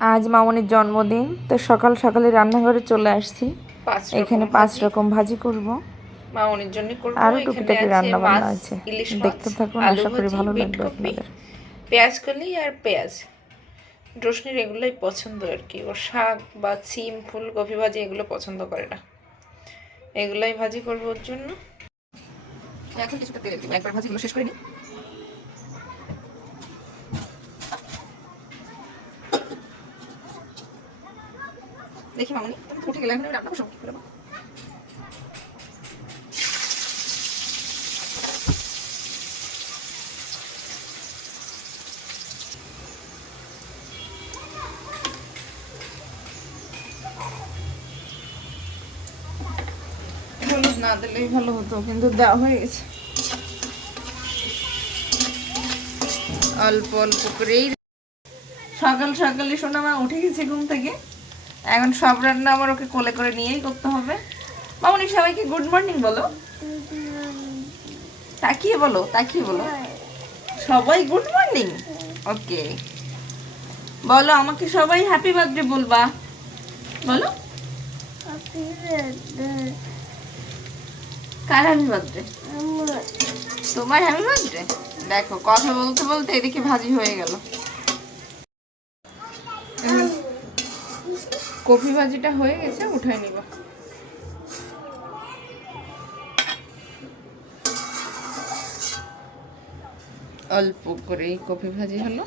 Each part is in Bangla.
আজ মামনির জন্মদিন, তো সকাল সকালে রান্নাঘরে চলে আসছি। এখানে 5 রকম ভাজি করব, মামনির জন্য করব। আরও এখানে টুকিটাকি আছে রান্না বান্না মাছ, আছে। ইলিশ মাছ, দেখতে থাকুন, আলু আশা করি ভাজি, ভালো লাগবে বিটকপি, আপনাদের। পেঁয়াজ কলি আর পেঁয়াজ। রোশনির এগুলোই পছন্দ আর কি। ও শাক বা সিম, ফুলকপি ভাজি এগুলো পছন্দ করে না। এগুলাই ভাজি করবো ওর জন্য। এখন কিছুটা তেল দিব, একবার ভাজিগুলো শেষ করে নিই। দেখি মামনি, তুমি উঠে গেলে এখন আমি রান্না বসাবো কি করে? হলুদ না দিলেই ভালো হতো, কিন্তু দেওয়া হয়ে গেছে। অল্প অল্প করেই সকাল সকালে সোনামা উঠে গেছে ঘুম থেকে। এখন সব রান্না আমার ওকে কোলে করে নিয়েই করতে হবে। মামনি সবাইকে গুড মর্নিং বলো, তাকিয়ে বলো, তাকিয়ে বলো সবাই গুড মর্নিং। ওকে, বলো আমাকে সবাই হ্যাপি বার্থডে বলবা, বলো। কার হ্যাপি বার্থডে? তোমার হ্যাপি বার্থডে। দেখো কথা বলতে বলতে এদিকে ভাজি হয়ে গেল। কপি ভাজিটা হয়ে গেছে, উঠাই নিব। অল্প করে কপি ভাজি হলো।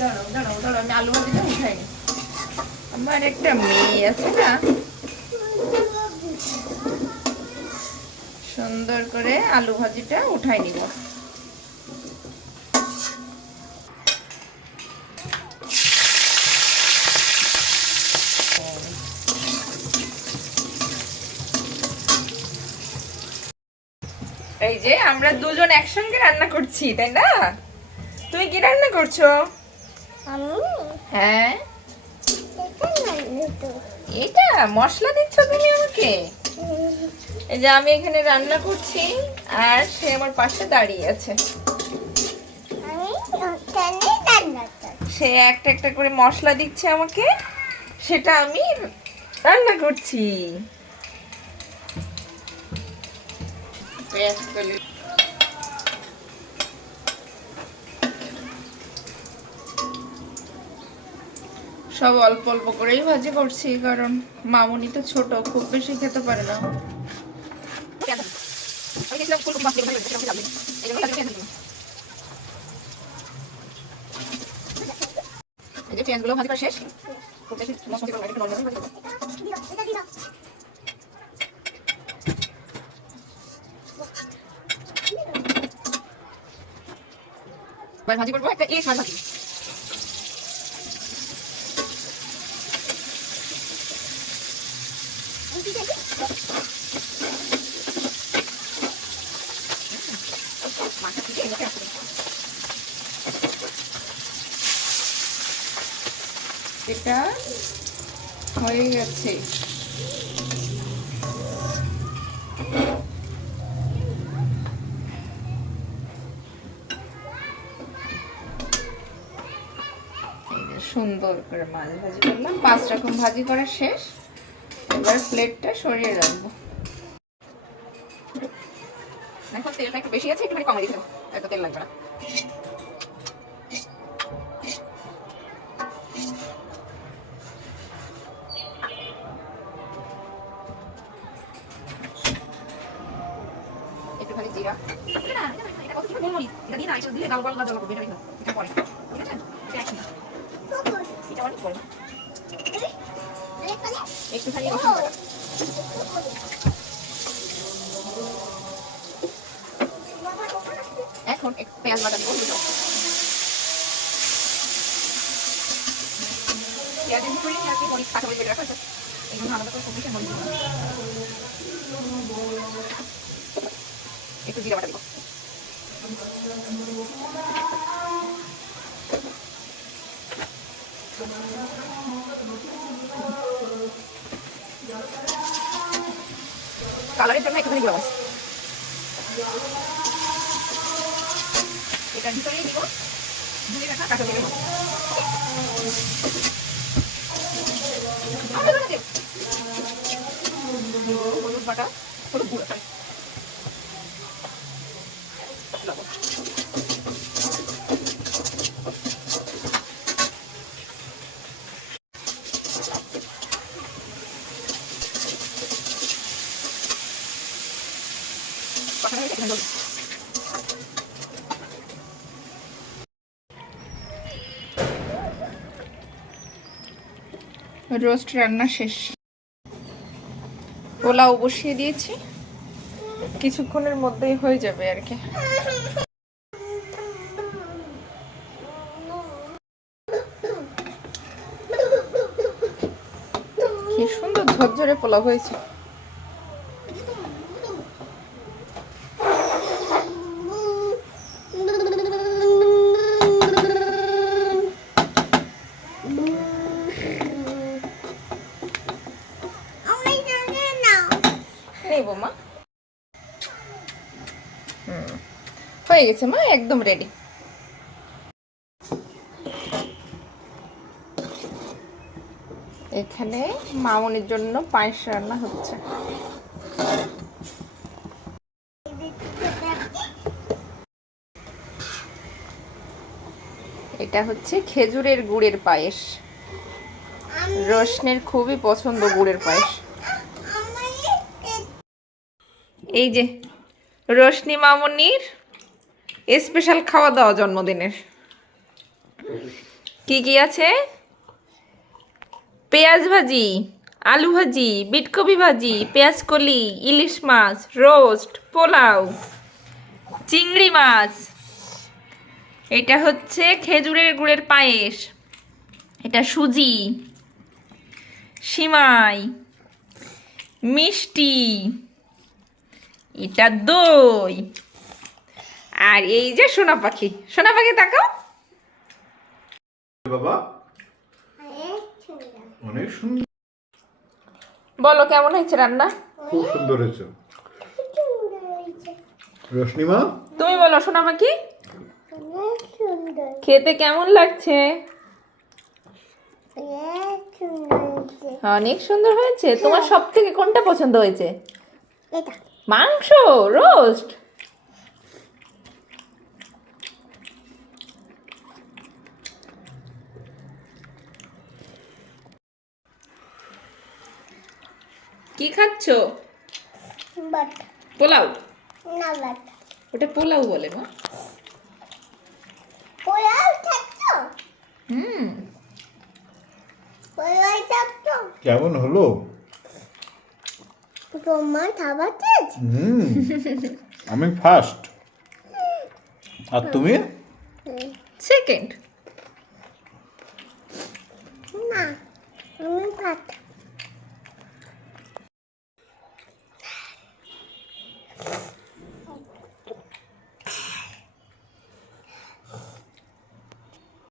দাঁড়াও দাঁড়াও দাঁড়াও, আমি আলু ভাজিটা উঠাই নি। আমার একটা মেয়ে আছে না, সুন্দর করে আলু ভাজিটা উঠাই নিব। এই যে আমরা দুজন একসঙ্গে রান্না করছি, তাই না? তুমি কি রান্না করছো? হ্যাঁ, এটা মশলা দিচ্ছ তুমি আমাকে? এই যে আমি এখানে রান্না করছি আর সে আমার পাশে দাঁড়িয়ে আছে। সে একটা একটা করে মশলা দিচ্ছে আমাকে, সেটা আমি রান্না করছি। সব অল্প অল্প করেই ভাজি করছি, কারণ মামুনি তো ছোট, খুব বেশি খেতে পারে না। এই যে পেঁয়াজগুলো ভাজি করা শেষ। খুব বেশি মশলা দিতে একটু নরমাল ভাজি করব। ভাজি করবো একটা ইলিশ মাছ ভাজি। এটা হয়ে গেছে। সুন্দর করে মাছ ভাজি করলাম, 5 রকম ভাজি করা শেষ। এবার প্লেটটা সরিয়ে রাখবো। এখন তেলটা একটু বেশি আছে, একটু কমাই দিতে হবে, এত তেল লাগবে না। একটুখানি জিরা, এটা কত গোলমরিচ, এটা দিয়ে না, এটা দিলে গাল গাল গাল করবে, এটা পরে, ঠিক আছে? এটা একই, এটা অনেক পরে। একটুখানি রসুন বাটা, এখন একটু পেঁয়াজ বাটা দিব। পেঁয়াজের ভিতরে আর কি মরিচ কাঁচা মরিচ বেটে রাখা আছে, এগুলো আলাদা করে কমিশন মরিচ দিব। একটু জিরা বাটা দিব। কালারের জন্য একটু গুঁড়া মরিচ এটার ভিতরেই দিব ধুয়ে রাখা কাঁচা মরিচ। হলুদ বাটা, হলুদ গুঁড়ো, সরি লবণ। রোস্ট রান্না শেষ, পোলাও বসিয়ে দিয়েছি, কিছুক্ষণের মধ্যেই হয়ে যাবে আর কি। কি সুন্দর ঝরঝরে পোলাও হয়েছে। নেব মা, হয়ে গেছে মা, একদম রেডি। এখানে মামনির জন্য পায়েস রান্না হচ্ছে। এটা হচ্ছে খেজুরের গুড়ের পায়েস, রোশনের খুবই পছন্দ গুড়ের পায়েস। এই যে রোশনি মামনির স্পেশাল খাওয়া দাওয়া জন্মদিনের। কি কি আছে? পেঁয়াজ ভাজি, আলু ভাজি, বিটকপি ভাজি, পেঁয়াজ কলি, ইলিশ মাছ, রোস্ট, পোলাও, চিংড়ি মাছ। এটা হচ্ছে খেজুরের গুড়ের পায়েস, এটা সুজি, সিমাই, মিষ্টি, এটা দই, আর এই যে সোনা পাখি। সোনা পাখি তাকাও বাবা, অনেক সুন্দর, বলো কেমন হয়েছে রান্না? খুব সুন্দর হয়েছে। রশ্মিমা, তুমি বলো সোনা পাখি, খেতে কেমন লাগছে? অনেক সুন্দর হয়েছে। তোমার সব থেকে কোনটা পছন্দ হয়েছে? মাংস, রোস্ট। কি খাচ্ছ? পোলাও? ওটা পোলাও বলে মা। হুম, কেমন হলো? আমি ফার্স্ট, আর তুমি? সেকেন্ড। না, আমি ভাত।